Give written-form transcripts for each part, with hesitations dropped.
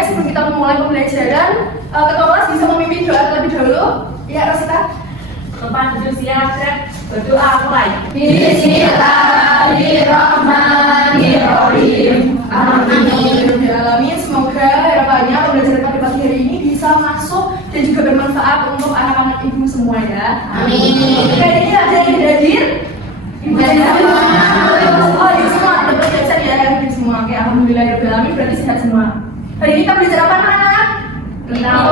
Oke, sebelum kita memulai pembelajaran, ketua kelas bisa memimpin doa terlebih dahulu. Ya, Rosita. Tempat duduk siap, berdoa mulai. Bismillahirrahmanirrahim. Amin. Semoga harapannya pembelajaran pada pagi hari ini bisa masuk dan juga bermanfaat untuk anak-anak ibu semua ya. Amin. Kayaknya ada yang hadir. Ibu semua. Oh, ibu semua ada belajar ya, ibu semua. Oke, alhamdulillahirobbilalamin, berarti sehat semua. Hari ini kita belajar apa, anak-anak? Tentang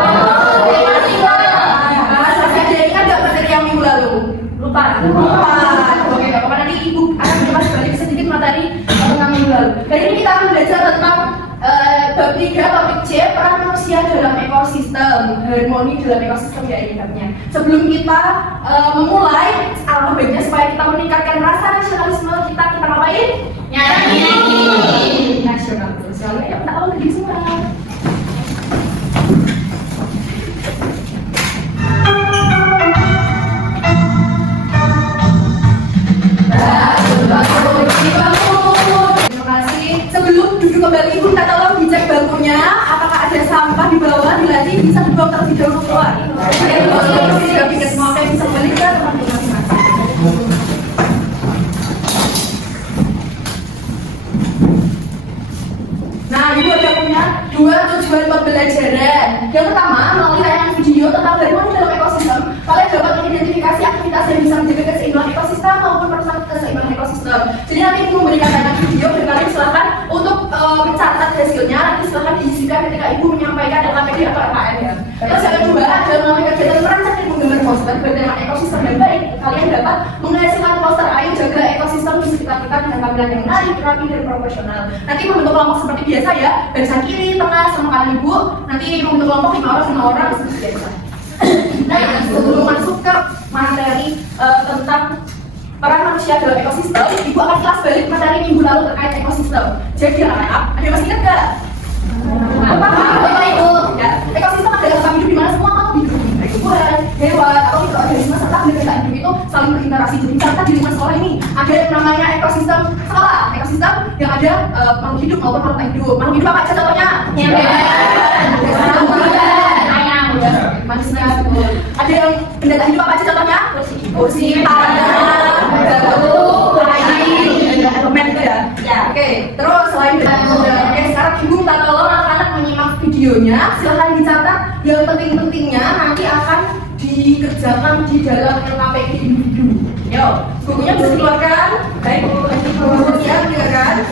yang minggu lalu lupa. Oke, gak apa-apa, nanti ibu akan menjelaskan balik sedikit materi tentang minggu lalu. Hari ini kita akan belajar tentang bab 3 topik C, peran manusia dalam ekosistem, harmoni dalam ekosistem ya ingatnya. Sebelum kita memulai, alangkah baiknya supaya kita meningkatkan rasa nasionalisme kita ngapain? Nyanyi nasional. Soalnya ya tak tahu lagi semua. Terima kasih. Sebelum duduk kembali, ibu minta tolong dicek bangkunya, apakah ada sampah di bawah, dilatih bisa dibuang terlebih dahulu keluar. Sudah pikir semua yang bisa kembali ke tempat masing-masing. Nah, ibu ada punya 2 tujuan pembelajaran. Yang pertama, melalui tayangan video tentang harmoni dalam ekosistem, kalian dapat mengidentifikasi aktivitas yang bisa menjaga keseimbangan ekosistem maupun merusak keseimbangan ekosistem. Jadi nanti ibu memberikan tayangan video dan kalian silakan untuk mencatat hasilnya. Nanti silakan diisikan ketika ibu menyampaikan LKPD atau LKN ya. Terus yang kedua, dalam melalui kegiatan merancang dan menggambar poster bagaimana ekosistem yang baik, kalian dapat menghasilkan poster ayo jaga ekosistem di sekitar kita dengan tampilan yang menarik, rapi dan proporsional. Nanti membentuk kelompok seperti biasa ya, barisan kiri, tengah, sama kanan ibu. Nanti membentuk kelompok 5 orang seperti biasa. Nah, sebelum masuk ke materi tentang peran manusia dalam ekosistem, ibu akan kelas balik materi minggu lalu terkait ekosistem. Jadi anak-anak, ada yang masih ingat gak? Apa itu? Ya, ekosistem adalah tempat hidup di mana semua makhluk hidup, tumbuhan, hewan, atau mikroorganisme serta benda hidup itu saling berinteraksi. Jadi contoh di lingkungan sekolah ini ada yang namanya ekosistem sekolah, ekosistem yang ada makhluk hidup maupun makhluk hidup. Makhluk hidup apa aja contohnya? Manusia. Ada yang benda tak hidup apa aja contohnya? Kursi, tanah, batu, air, elemen itu ya. Oke, terus selain itu, oke sekarang ibu minta tolong anak-anak menyimak videonya. Silahkan dicatat yang penting-pentingnya nanti akan dikerjakan di dalam LKPD individu. Yo, bukunya bisa dikeluarkan. Baik, bukunya mendengarkan.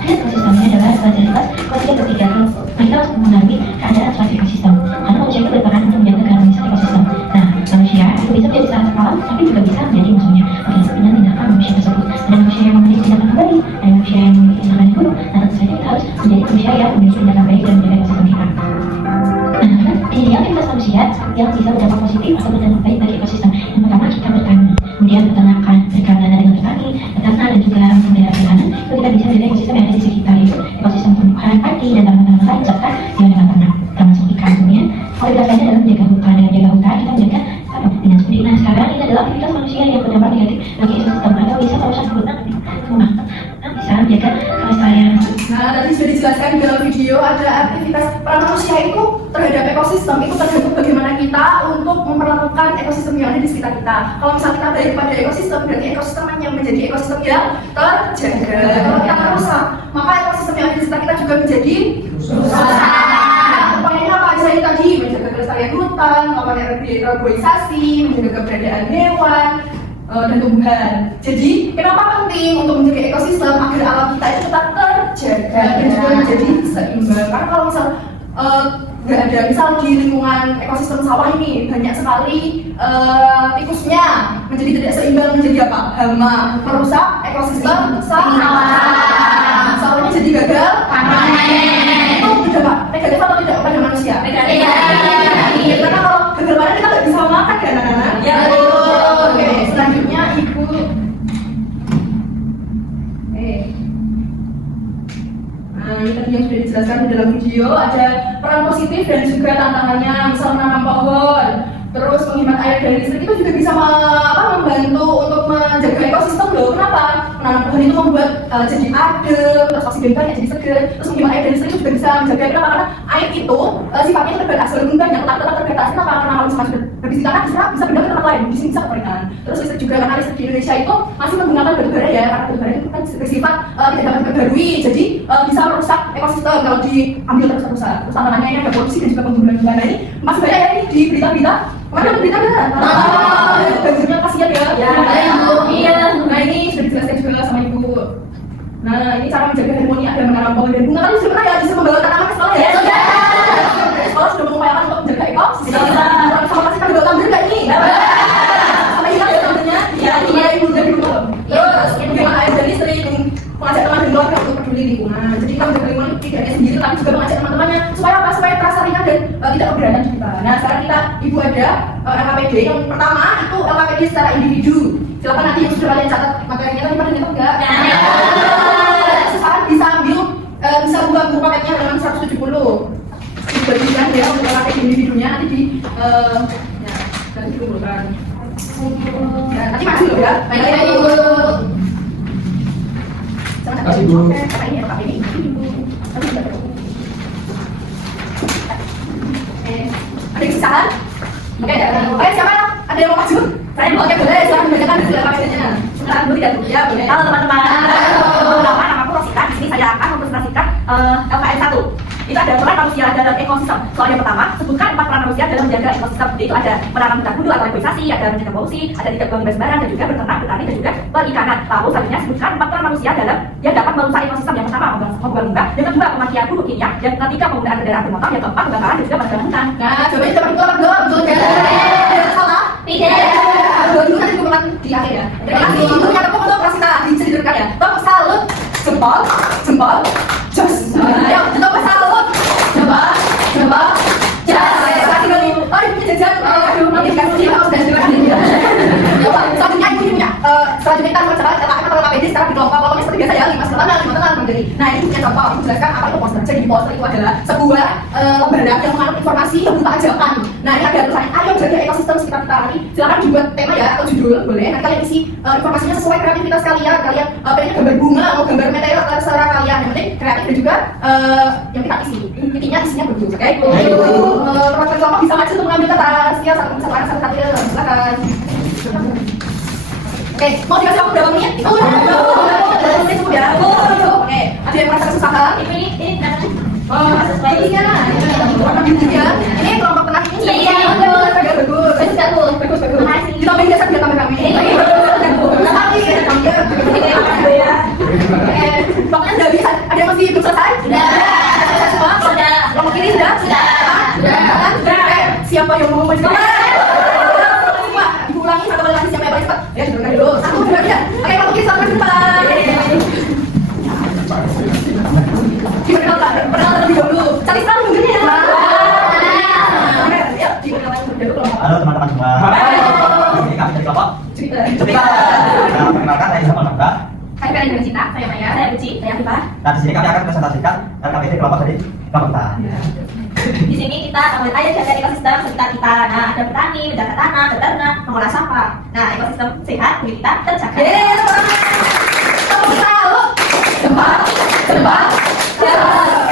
Ekosistemnya adalah sebagai konsep ketiga kita harus mengenali keadaan suatu ekosistem karena manusia itu berperan untuk menjaga keharmonisan ekosistem. Nah, manusia itu bisa menjadi salah satu tapi juga bisa menjadi musuhnya tergantung dengan tindakan manusia tersebut. Ada manusia yang memiliki tindakan baik, ada manusia yang memiliki tindakan yang buruk. Nah, tentu saja kita harus menjadi manusia yang memiliki tindakan baik dan menjaga ekosistem kita. Nah, ideal aktivitas manusia yang bisa berdampak positif atau berdampak baik bagi ekosistem. Yang pertama kita bertani, kemudian peternakan dengan petani, peternak dan juga pemberdayaan perikanan. Itu kita bisa menjaga ekosistem yang ada di sekitar itu, ekosistem tumbuhan, padi dan tanaman lain serta hewan ternak termasuk ikan. Kemudian kualitasnya adalah menjaga hutan. Dengan menjaga hutan kita menjaga dengan seperti. Nah, sekarang ini adalah aktivitas manusia yang berdampak negatif bagi ekosistem atau bisa merusak hutan semua. Bisa menjaga kelestarian. Nah, tadi sudah dijelaskan di dalam video ada aktivitas peran manusia itu terhadap ekosistem itu tergantung bagaimana kita untuk memperlakukan ekosistem yang ada di sekitar kita. Kalau misalnya kita baik pada ekosistem, berarti ekosistem yang menjadi ekosistem yang terjaga. Kalau kita merusak, maka ekosistem yang ada di sekitar kita juga menjadi rusak. Upayanya apa aja ini tadi? Menjaga kelestarian hutan, melakukan reboisasi, menjaga keberadaan hewan dan tumbuhan. Jadi, kenapa penting untuk menjaga ekosistem agar alam kita itu tetap terjaga dan juga menjadi seimbang? Karena kalau misal nggak ada, misal di lingkungan ekosistem sawah ini banyak sekali tikusnya menjadi tidak seimbang, menjadi apa? Hama, merusak ekosistem sawah. Sawahnya jadi gagal panen. Itu berdampak negatif atau tidak pada manusia? Negatif. Karena kalau gagal panen kita nggak bisa makan ya anak-anak. Ya. Oke, selanjutnya ibu. Nah, ini tadi yang sudah dijelaskan di dalam video, ada peran positif dan juga tantangannya, misal menanam pohon, terus menghemat air dan listrik itu juga bisa membantu untuk menjaga ekosistem loh. Kenapa? Menanam pohon karbon itu membuat jadi adem, terus oksigen banyak jadi seger, terus menghemat air dan listrik juga bisa menjaga. Kenapa? Karena air itu sifatnya terbatas, walaupun banyak tetap terbatas. Kenapa? Karena kalau misalnya sudah habis di tanah bisa pindah ke tempat lain, di sini bisa keperingan. Terus listrik juga, karena listrik di Indonesia itu masih menggunakan batu bara ya, karena batu bara itu kan bersifat tidak dapat diperbarui, jadi bisa merusak ekosistem kalau diambil terus-terusan. Terus tantangannya ini ada polusi dan juga pembunuhan. Nah ini masih banyak ya ini di berita-berita. Mana ada berita kan? Banjirnya kasihan ya. Iya. Nah ini sudah dijelaskan juga sama ibu. Nah ini cara menjaga harmoni ada menanam pohon dan bunga. Kan sudah pernah ya bisa membawa tanaman ke sekolah ya? Sudah. Sekolah sudah mengupayakan untuk menjaga ekosistem. Sama kasih kami bawa tampil nggak ini? Sama hilang ya tampilnya? Iya. Iya ibu udah di rumah. Terus bagaimana air dan listrik, mengajak teman dan keluarga untuk peduli lingkungan. Jadi kita menjaga lingkungan tidak hanya sendiri, tapi juga mengajak teman-temannya supaya apa? Supaya terasa ringan dan tidak keberatan kita. Nah sekarang kita ibu ada LKPD yang pertama itu LKPD secara individu. Silakan nanti yang sudah kalian catat materinya tadi pada nyetok nggak? Sekarang bisa ambil bisa buka buku paketnya halaman 170. Dibagikan ya untuk LKPD individunya nanti di nanti dikumpulkan. Ya, nanti masih loh ya. Baik ibu. Terima kasih Bu. Ini LKPD individu. Ada kesusahan? Oke, siapa? Ada yang mau maju? Saya mau. Oke, boleh. Silahkan dibacakan hasil LKPD-nya. Sebentar, Bu, tidak Bu. Ya, boleh. Halo teman-teman. Nama aku Rosita. Di sini saya akan mempresentasikan LKM 1. Itu ada peran manusia dalam ekosistem. Soal yang pertama, sebutkan 4 peran manusia dalam menjaga ekosistem. Itu ada menanam hutan hudu atau reforestasi, ada mencegah polusi, ada tidak buang gas barang, dan juga berternak, bertani, dan juga perikanan. Lalu selanjutnya sebutkan 4 peran manusia dalam yang dapat merusak ekosistem. Yang pertama, membuang limbah. Yang kedua, pemakaian pupuk kimia. Yang ketiga, penggunaan kendaraan bermotor. Yang keempat, kebakaran dan juga penangkapan hutan. Nah, cobain coba ditolak dong, betul kan? Salah? Tidak. Dulu nanti bukan di akhir ya. Terima kasih. Itu kata pokok Rosita diceritakan ya. Tepuk salut, jempol, jempol, jos. Ayo, tepuk salut, jempol, jempol, jos. Terima kasih kami. Oh, ibu jajan. Aduh, nanti kasih tahu dan terima kasih. Selanjutnya ibu punya. Selanjutnya kita menceritakan LKPD secara di kelompok. Kelompoknya seperti biasa ya, 5 teman mandiri. Nah, ini punya contoh. Aku jelaskan apa itu poster. Jadi poster itu adalah sebuah lembaran yang mengandung informasi yang berupa ajakan. Nah, ini ada tulisannya, ayo jaga ekosistem sekitar kita. Nanti silakan dibuat tema ya atau judul, boleh. Nanti kalian isi informasinya sesuai kreativitas kalian. Kalian pengen gambar bunga atau gambar meteor terserah kalian. Yang penting kreatif dan juga yang kita isi. Intinya isinya bagus, oke? Teman-teman kelompok bisa maju untuk mengambil kata rahasia satu-satu. Silakan. Oke, mau dikasih waktu berapa menit? Menit cukup ya? Oke, ada yang merasa kesusahan? Ini ini kelompok tengah ini. Iya, bagus. Ditambahin dasar biar tambah kami. Bahkan nggak bisa. Ada yang masih belum selesai? Sudah. Semua? Sudah. Kelompok kiri sudah? Sudah. Siapa yang mau maju? Ibu ulangi satu kali lagi siapa yang paling cepat? Ya, dengarkan dulu. Satu, dua, tiga. Oke, kelompok kiri sampai depan. Perkenalan terlebih dahulu. Cari tahu mungkin ya. Halo teman-teman semua. Ini kami dari kelompok Cerita. Nah, perkenalkan saya Ilham Alhamdulillah. Saya Karen dengan Cinta, saya Maya, saya Uci, saya Afifah. Nah, di sini kami akan presentasikan LKPD kelompok dari kelompok kita. Di sini kita ayo jaga ekosistem sekitar kita. Nah, ada petani, menjaga tanah, beternak, mengolah sampah. Nah, ekosistem sehat, kulit kita terjaga. Tepuk salut. Cepat. Ya,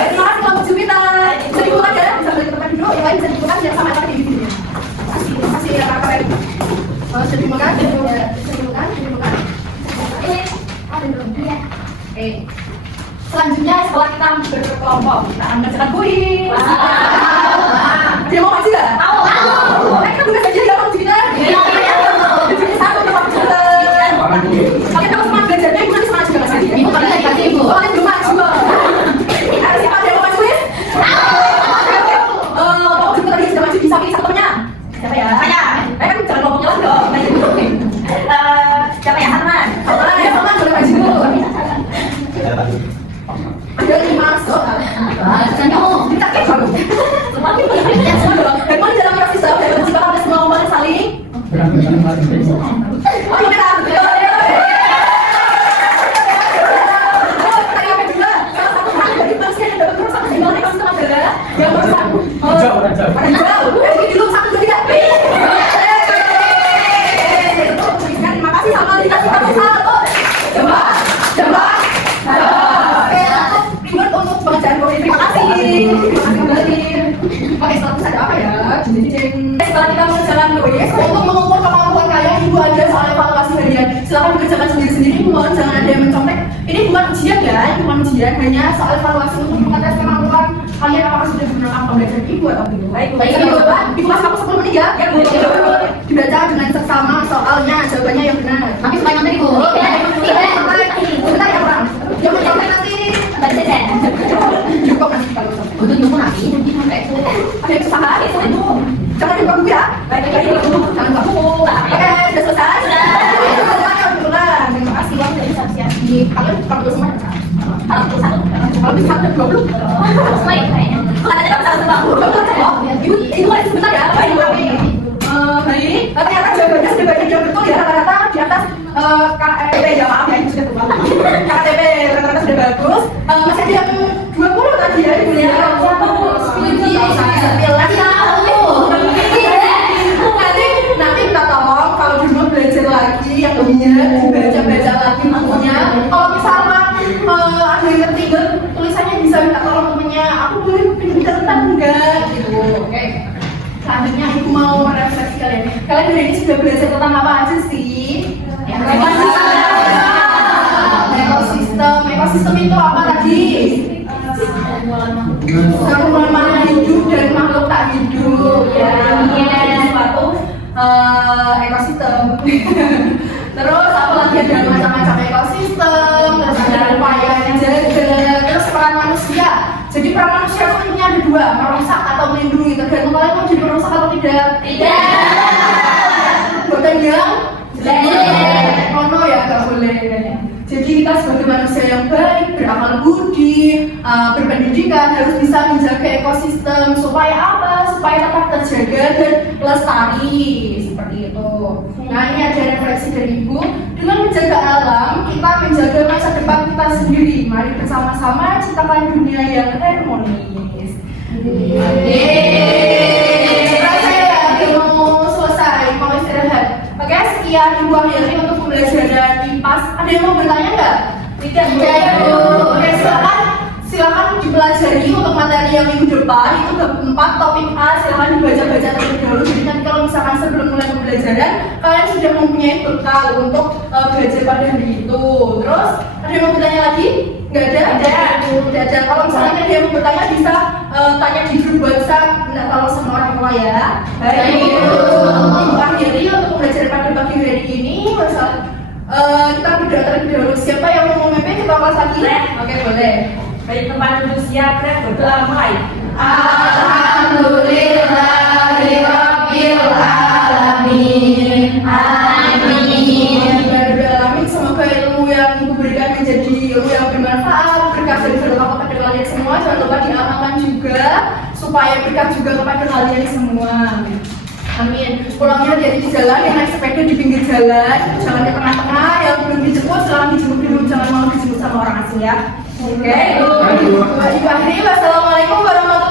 terima kasih kelompok Jupiter. Bisa dibuka ya, bisa balik ke tempat dulu. Yang lain bisa dibuka yang sama tadi di sini. Terima kasih ya kakak. Bisa dibuka, Oke. Selanjutnya setelah kita berkelompok, kita akan mengerjakan kuis. Dia mau maju nggak? Mau. Mereka tugas aja ya Pak Jupiter. Iya. Jadi satu Pak Jupiter. Oke, kalau semangat belajarnya ibu nanti semangat juga nggak sih? Ibu kalau tadi kasih ibu. Kalau belum maju. Ada siapa yang mau maju kuis? Pak Jupiter tadi sudah maju bisa pilih satunya. Siapa ya? Saya. Kan jangan kelompoknya lah dong. Siapa ya? Harman. Ya Harman boleh maju. Ada 5 soal. Kita baru. Dan mau dalam proses soal dan jika ada semua ngomong saling. Oh iya benar. Yang terima kasih sama dikasih satu. ada soal evaluasi harian. Silakan dikerjakan sendiri-sendiri, mohon jangan ada yang mencontek. Ini bukan ujian ya, ini bukan ujian, hanya soal evaluasi untuk mengetes kemampuan kalian apakah sudah benar apa belajar ibu atau tidak. Baik, coba ibu kasih kamu 10 menit ya. Dibaca dengan seksama soalnya, jawabannya yang benar. Tapi supaya nonton ibu. Sebentar ya Bang. Jangan sampai nanti. Cukup nanti kalau Untuk nunggu nanti sampai ada yang usaha itu. Jangan dibuka buku ya. Baik, jangan buka buku. Oke, sudah selesai. Terima kasih Bang dari asosiasi. Kalian buka dulu semua. Kalau bisa ada 20. semua ya kayaknya. Ada tidak bisa Bang. Ibu lagi sebentar ya. Baik. Baik. Ternyata jawabannya sudah banyak yang betul ya, rata-rata di atas KTP ya, maaf ya, ini sudah tua. KTP rata-rata sudah bagus. Masih ada yang 20 tadi ya, Ibu ya. Nanti kita tolong kalau di rumah belajar lagi yang lebihnya, dibaca-baca lagi bukunya. Kalau misalnya ada yang tertinggal tulisannya bisa minta tolong temennya, aku boleh pinjam catatan enggak gitu. Oke. Selanjutnya ibu mau merefleksi kalian. Kalian hari ini sudah belajar tentang apa aja sih? Ekosistem itu apa tadi? Kumpulan makhluk hidup dan makhluk tak hidup. Ya, suatu ekosistem. Terus apa lagi, ada macam-macam ekosistem, terus ada upaya menjaga, terus peran manusia. Jadi peran manusia itu ada dua, merusak atau melindungi. Tergantung kalian mau jadi perusak atau tidak. Bukan yang mono ya, nggak boleh. Jadi kita sebagai manusia yang baik, berakal budi, berpendidikan harus bisa menjaga ekosistem supaya apa? Supaya tetap terjaga dan lestari seperti itu. Nah, ini ada refleksi dari Ibu. Dengan menjaga alam, kita menjaga masa depan kita sendiri. Mari bersama-sama ciptakan dunia yang harmonis. Rasanya mau selesai, mau istirahat. Oke, sekian Ibu akhiri untuk pembelajaran IPAS. Ada yang mau bertanya nggak? Tidak. Oke, silakan dipelajari untuk materi yang minggu depan. Itu bab 4 topik A. Silakan dibaca-baca terlebih dahulu. Jadi nanti kalau misalkan sebelum mulai pembelajaran, kalian sudah mempunyai bekal untuk belajar pada hari itu. Terus ada yang mau bertanya lagi? Nggak ada? Ada. Kalau misalnya ada yang mau bertanya bisa tanya di grup WhatsApp. Minta tolong sama orang tua ya. Baik. Ibu akhiri untuk pembelajaran pada pagi hari ini. Kita berdoa terlebih dahulu. Siapa yang mau memimpin kita kelas lagi? Oke, boleh. Baik, teman manusia, kita berdoa mulai. Alhamdulillahirabbil alamin. Amin. Semoga ilmu yang Ibu berikan menjadi ilmu yang bermanfaat, berkah dan berkah kepada kalian semua. Jangan lupa diamalkan juga supaya berkah juga kepada kalian semua. Amin. Pulangnya hati-hati di jalan, yang naik sepeda di pinggir jalan, jangan di tengah-tengah. Yang belum dijemput, silahkan dijemput dulu, jangan mau dijemput sama orang asing ya. Oke. Ibu akhiri, wassalamualaikum warahmatullahi wabarakatuh.